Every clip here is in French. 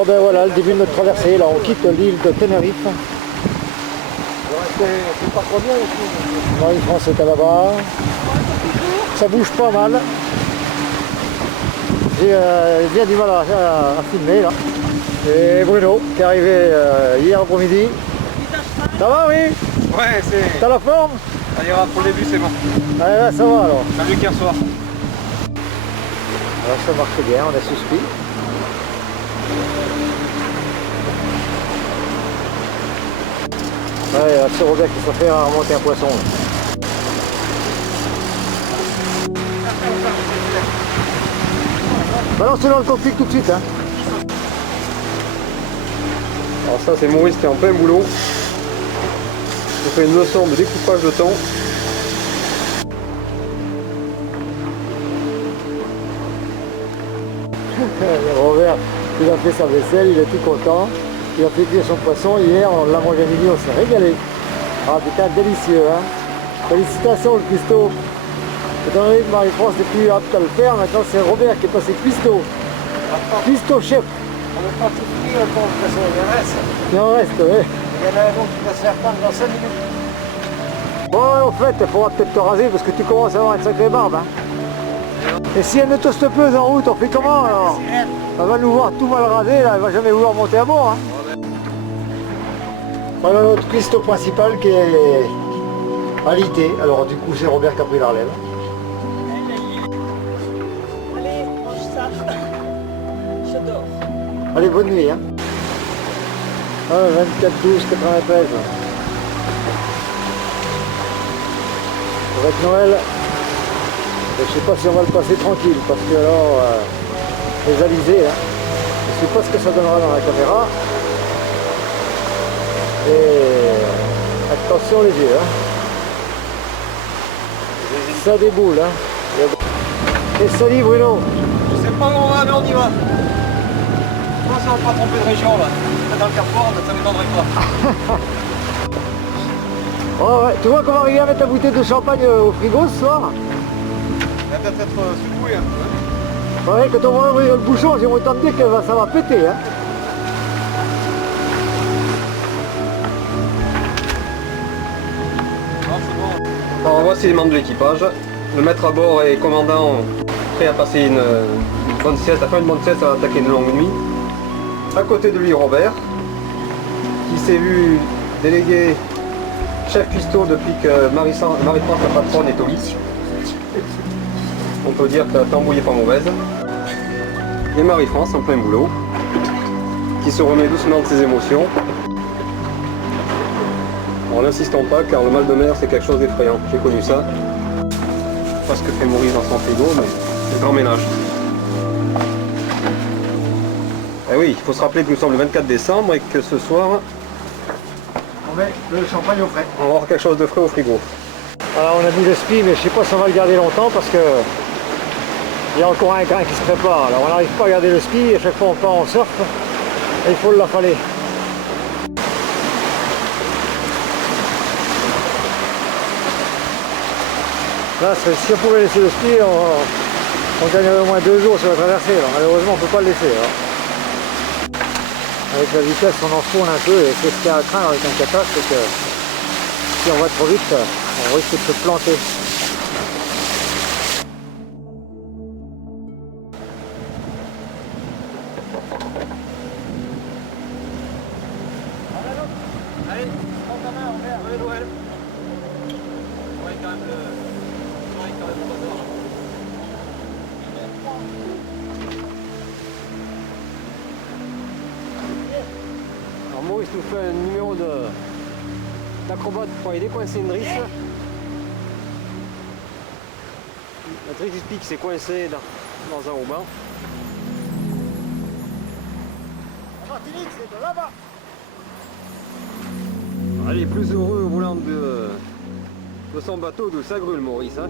Oh ben voilà, le début de notre traversée, là on quitte l'île de Tenerife. C'est pas trop bien ici. Marie-France est là-bas. Ça bouge pas mal. J'ai bien du mal à filmer là. Et Bruno qui est arrivé hier après-midi. Ça va, oui? Ouais, c'est... T'as la forme? Ça ira, pour le début c'est bon. Allez, là, ça va alors. Ça mieux qu'hier soir. Alors ça marche bien, on est souscrit. Ouais, c'est Robert qui s'est fait remonter un poisson. Là. Balance-le dans le cockpit tout de suite. Hein. Alors ça c'est Maurice qui est en plein boulot. On fait une leçon de découpage de thon. Robert, il a fait sa vaisselle, il est tout content. Il a fait cuire son poisson. Hier, on l'a mangé à midi, on s'est régalé. Ah putain, délicieux, hein. Félicitations le cuistot. Étant donné que Marie-France n'est plus apte à le faire, maintenant c'est Robert qui est passé cuistot. Cuistot chef. On n'est pas tout fini, le thon, de toute façon, il en reste. Il en reste, oui. Il y en a un autre qui va se faire prendre dans 5 minutes. Bon, en fait, il faudra peut-être te raser parce que tu commences à avoir une sacrée barbe. Hein. Et si elle ne tosteuse en route, on fait comment alors? Elle va nous voir tout mal rasé, là, elle va jamais vouloir monter à bord. Hein. Voilà notre cuistot principal qui est alité. Alors du coup c'est Robert qui a pris la relève. Allez, mange ça. Je dors. Allez, bonne nuit. Hein. Ah, 24 12 93. Avec Noël, je sais pas si on va le passer tranquille parce que alors les alizés, hein, je sais pas ce que ça donnera dans la caméra. Et attention les yeux. Hein. Ça déboule. Hein. Et salut Bruno. Je sais pas où on va, mais on y va. Je pense qu'on va pas tromper de région là. Dans le Carrefour, ça m'étonnerait pas. Oh, ouais. Tu vois qu'on va arriver à mettre la bouteille de champagne au frigo ce soir? Il va peut-être être secoué un peu. Ouais, quand on va ouvrir le bouchon, j'ai autant de dire que ça va péter. Hein. Alors voici les membres de l'équipage. Le maître à bord et commandant prêt à passer une bonne sieste, à faire une bonne sieste, à attaquer une longue nuit. À côté de lui Robert, qui s'est vu délégué chef cuistot depuis que Marie-France, la patronne, est au lit. On peut dire que la tambouille est pas mauvaise. Et Marie-France en plein boulot, qui se remet doucement de ses émotions. Alors n'insistons pas car le mal de mer c'est quelque chose d'effrayant, j'ai connu ça. Pas ce que fait Maurice dans son frigo, mais c'est grand ménage. Et oui, il faut se rappeler que nous sommes le 24 décembre et que ce soir, On met le champagne au frais. on va avoir quelque chose de frais au frigo. Alors on a mis le spi, mais je sais pas si on va le garder longtemps parce que il y a encore un grain qui se prépare. Alors on n'arrive pas à garder le spi, et à chaque fois on part en surf et il faut l'affaler. Là, si on pouvait laisser le ski, on gagnerait au moins 2 jours sur la traversée. Alors, malheureusement, on ne peut pas le laisser. Alors. Avec la vitesse, on en fourne un peu. Et c'est ce qu'il y a à craindre avec un kata, c'est que si on va trop vite, on risque de se planter. Allez, prends ta main, Robert, joyeux Noël. Ouais, quand même, Alors Maurice nous fait un numéro d'acrobate pour aller décoincer une drisse. La drisse du pic s'est coincée dans un ruban. La Martinique, c'est de là-bas. Elle est plus heureux au volant de son bateau de sa grue, Maurice. Hein.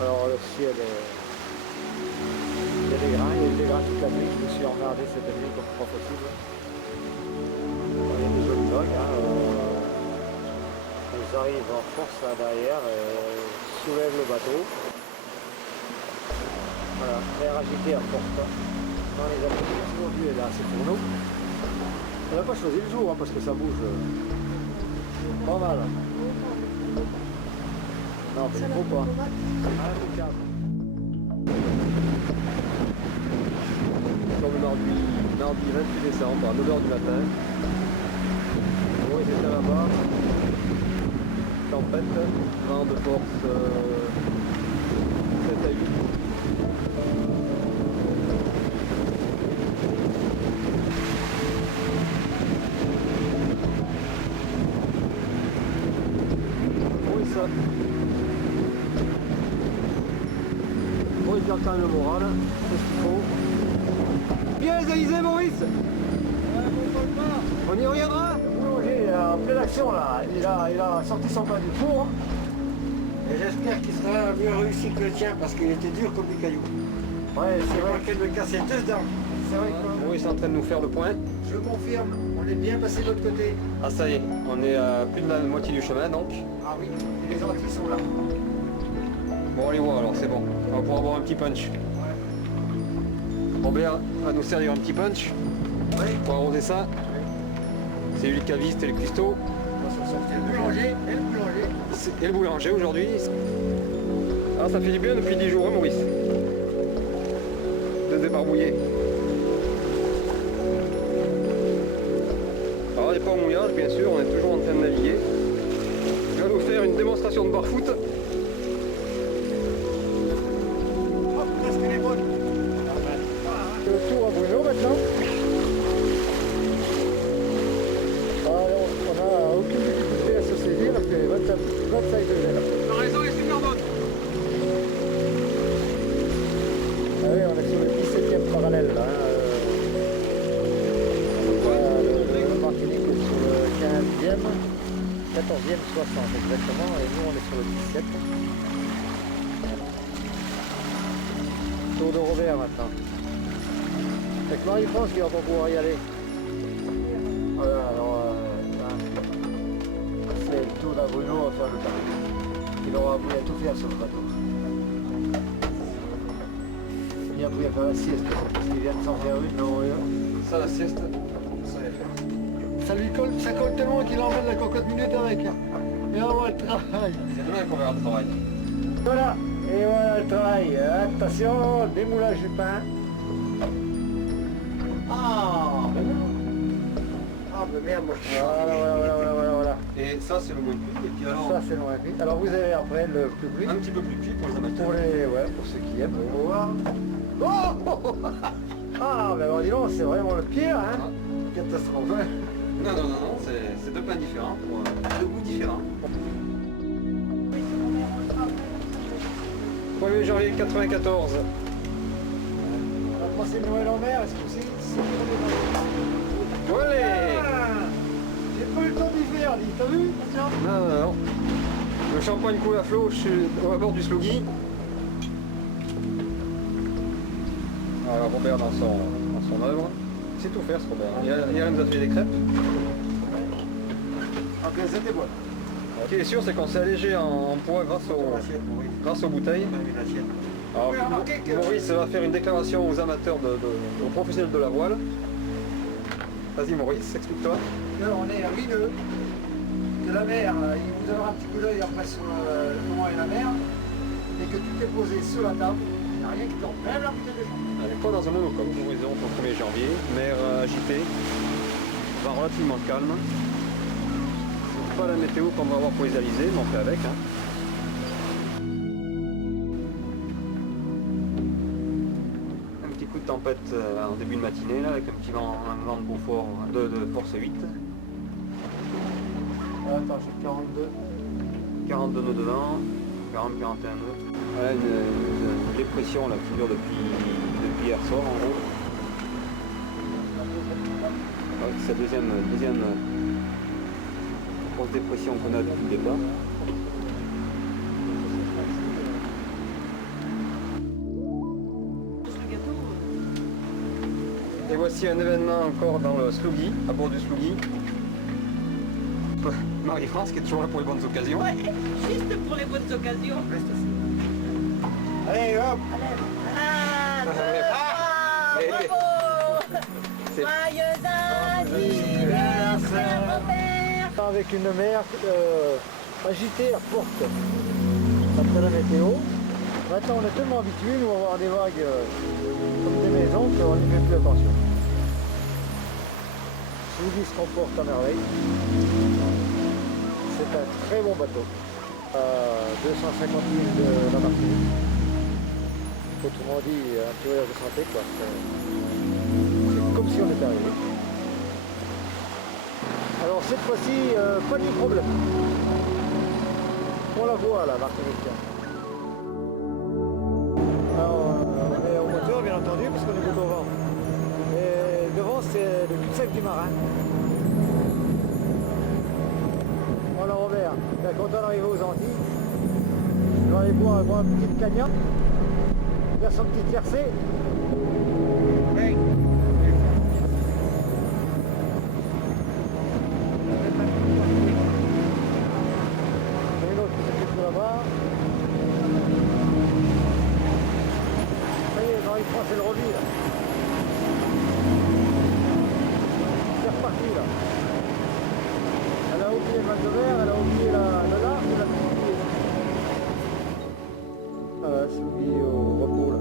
Alors le ciel est y a des grains, il y a eu des grains toute la nuit, je me suis emmerdé cette nuit comme pas possible. Il y a des jolis vagues, hein, ils arrivent en force là derrière et soulèvent le bateau. Voilà, l'air agité à force. Hein. Dans les après-midi, aujourd'hui est là, c'est pour nous. On n'a pas choisi le jour hein, parce que ça bouge pas mal. Non, mais il faut pas. Impeccable. Comme mardi 28 décembre à 9h du matin. Oui, j'étais là-bas. Tempête, vent de force 7 à 8. Oui, ça. Bon, il perd quand même le moral, c'est ce qu'il faut. Bien les Alizés, Maurice. On y reviendra. Le boulanger est en pleine action là, il a sorti son pain du four. Et j'espère qu'il sera mieux réussi que le tien parce qu'il était dur comme des cailloux. Ouais, c'est C'est vrai. vrai qu'elle me cassait deux dents. C'est vrai que Maurice est en train de nous faire le point. Je confirme, on est bien passé de l'autre côté. Ah ça y est, on est à plus de la moitié du chemin donc. Ah oui, et les Antilles sont là. Bon allez voir alors, c'est bon. On va pouvoir avoir un petit punch. Robert va nous servir un petit punch Oui. pour arroser ça. C'est lui le caviste et le cuistot. On va s'en sortir. Le boulanger et le boulanger. Et le boulanger aujourd'hui. Ah ça fait du bien depuis 10 jours hein, Maurice. De débarbouiller. Alors on n'est pas au mouillage bien sûr, on est toujours en train de naviguer. Il va nous faire une démonstration de bar-foot. Hop, presque les bonnes. le tour à Bruno maintenant. On n'a aucune difficulté à se saisir, il fait 25 degrés là. La raison est super bonne. Ah oui, on est sur le 17e parallèle là. Le Martinique est sur le 15e, 14e, 60 exactement, et nous on est sur le 17. Tour de Robert maintenant. Avec Marie-France qui va pas pouvoir y aller. Voilà, alors c'est le tour d'Abruno à faire le temps. Il aura voulu tout faire sur le bateau. Il a pris à faire la sieste parce qu'il vient de s'en faire une, non, Ça la sieste, ça va faire. ça colle tellement qu'il emmène la cocotte minute avec. Et on voit le travail. C'est demain qu'on verra le travail. Voilà, et voilà le travail. Attention, démoulage du pain. Ah, ben non. Ah, mais merde, moi je suis Voilà. Et ça c'est le moins cuit. Et puis alors, Ça c'est loin cuit. Alors vous avez après le plus cuit. un petit peu plus cuit pour les amateurs. Pour ceux qui aiment, on va voir. Oh ah, ben alors dis donc, c'est vraiment le pire, hein. Catastrophe. Hein. Non, c'est deux pains différents pour deux goûts différents. 1er janvier 94. On va passer Noël en mer, est-ce que c'est Olé! j'ai pas eu le temps d'y faire, dis, t'as vu? Non. Le champagne coule à flot, je suis à bord du Sluggy. Alors Robert dans son œuvre. Il sait tout faire ce Robert. Il nous a fait des crêpes. Ah, bien, c'était bon. Ce qui est sûr, c'est qu'on s'est allégé en poids grâce aux bouteilles. Alors, Oui, remarquez que- Maurice va faire une déclaration aux amateurs, aux professionnels de la voile. Vas-y Maurice, explique-toi. On est à 8 nœuds. Que la mer, il vous donnera un petit coup d'œil après sur le moment et la mer. Et que tout est posé sur la table. Il n'y a rien qui tombe, même la bouteille de champ. On n'est pas dans un monocoque, horizon au 1er janvier, mer agitée, vent relativement calme. C'est pas la météo qu'on va avoir pour les alizés, mais on fait avec. Hein. Un petit coup de tempête en début de matinée, là, avec un petit vent de Beaufort de force 8. Attends, j'ai 42. 42 nœuds dedans, 40-41 nœuds. Voilà une dépression là, qui dure depuis hier soir en gros. Ouais, c'est la deuxième grosse dépression qu'on a depuis le départ. Le gâteau, Et voici un événement encore dans le Slougui, à bord du Slougui. Marie-France qui est toujours là pour les bonnes occasions. Ouais, juste pour les bonnes occasions. Allez, hop. Bravo. Joyeux anniversaire, Robert. Avec une mer agitée à forte, après la météo. Maintenant on est tellement habitués, nous, à avoir des vagues comme des maisons, qu'on n'y fait plus attention. Slougui se comporte à merveille. C'est un très bon bateau. 250 000 de la Martinique. Autrement dit, un petit voyage de santé, quoi. C'est comme si on était arrivé. Alors cette fois-ci, pas de problème. On la voit là, Martinique. Alors, on est au moteur, bien entendu, parce qu'on est tout au vent. Et devant, c'est le cul-de-sac du marin. Voilà Robert, il est content d'arriver aux Antilles. Il va aller boire un petit cagnan, faire son petit tiercé. Oui. Et une autre qui s'occupe de là-bas. Ça y est, Marie-France elle revit là. C'est reparti là. Elle a oublié le mal de verre, elle a oublié le large, elle a tout oublié. Ah ouais, c'est oublié au repos là.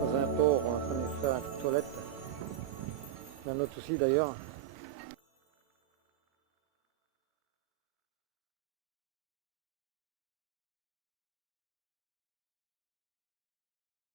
Dans un port, on est en train de faire une toilette. La nôtre aussi d'ailleurs.